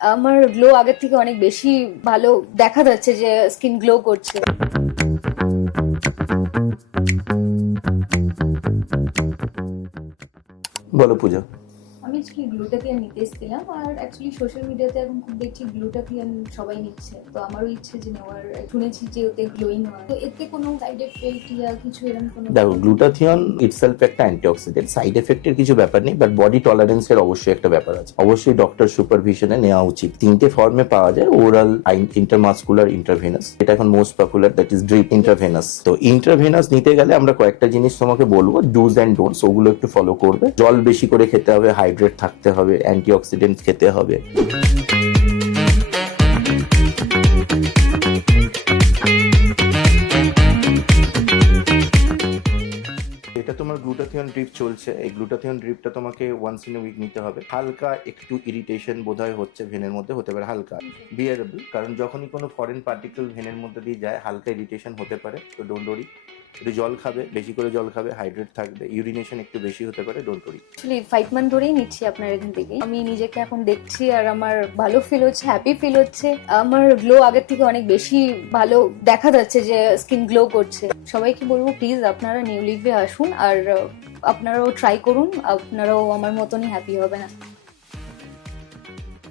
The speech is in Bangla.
আমার গ্লো আগের থেকে অনেক বেশি ভালো দেখা যাচ্ছে, যে স্কিন গ্লো করছে। বলো পূজা। আমি অ্যাকচুয়ালি গ্লুটাথিয়ান নিতে এসেছিলাম, আর অ্যাকচুয়ালি সোশ্যাল মিডিয়াতে এখন খুব দেখছি গ্লুটাথিয়ান সবাই নিচ্ছে, তো আমারও ইচ্ছে যে নেওয়ার। শুনেছি যে ওতে গ্লোয়িং হয়, তো এতে কোনো সাইড এফেক্ট ইয়া কিছু এরকম কোনো? দেখো, গ্লুটাথিয়ন ইটসেলফ একটা অ্যান্টিঅক্সিডেন্ট, সাইড এফেক্টের কিছু ব্যাপার নেই, বাট বডি টলারেন্সের অবশ্যই একটা ব্যাপার আছে। অবশ্যই ডক্টর সুপারভিশনে নেওয়া উচিত। তিনটে ফর্মে পাওয়া যায়, ওরাল, ইন্টারমাসকুলার, ইন্টারভেনাস। এটা এখন most popular, that is drip intravenous. তো ইন্টারভেনাস নিতে গেলে আমরা কয়েকটা জিনিস তোমাকে বলবো, ডুজ অ্যান্ড ডোন্টস, ওগুলো একটু ফলো করবে। জল বেশি করে খেতে হবে, হাইড্রেট থাকতে হবে, অ্যান্টিঅক্সিডেন্ট খেতে হবে। এটা তোমার গ্লুটাথিয়ন ড্রিপ চলছে। এই গ্লুটাথিয়ন ড্রিপটা তোমাকে ওয়ান্স ইন এ উইক নিতে হবে। হালকা একটু ইরিটেশন বোধহয় হচ্ছে ভেনের মধ্যে, হতে পারে হালকা, বিয়ারেবল, কারণ যখনই কোনো ফরেন পার্টিকেল ভেনের মধ্যে দিয়ে যায় হালকা ইরিটেশন হতে পারে। তো ডোন্ট ওরি, একটু জল খাবে, বেশি করে জল খাবে, হাইড্রেট থাকবে। ইউরিনেশন একটু বেশি হতে পারে, ডোন্ট ওরি। অ্যাকচুয়ালি 5 মান্থ ধরেই নিচ্ছি আপনার এখান থেকে। আমি নিজেকে এখন দেখছি আর আমার ভালো ফিল হচ্ছে, হ্যাপি ফিল হচ্ছে। আমার গ্লো আগের থেকে অনেক বেশি ভালো দেখা যাচ্ছে, যে স্কিন গ্লো করছে। সবাইকে বলবো প্লিজ আপনারা নিউ লিভে আসুন, আর আপনারাও ট্রাই করুন, আপনারাও আমার মতনই হ্যাপি হবে না।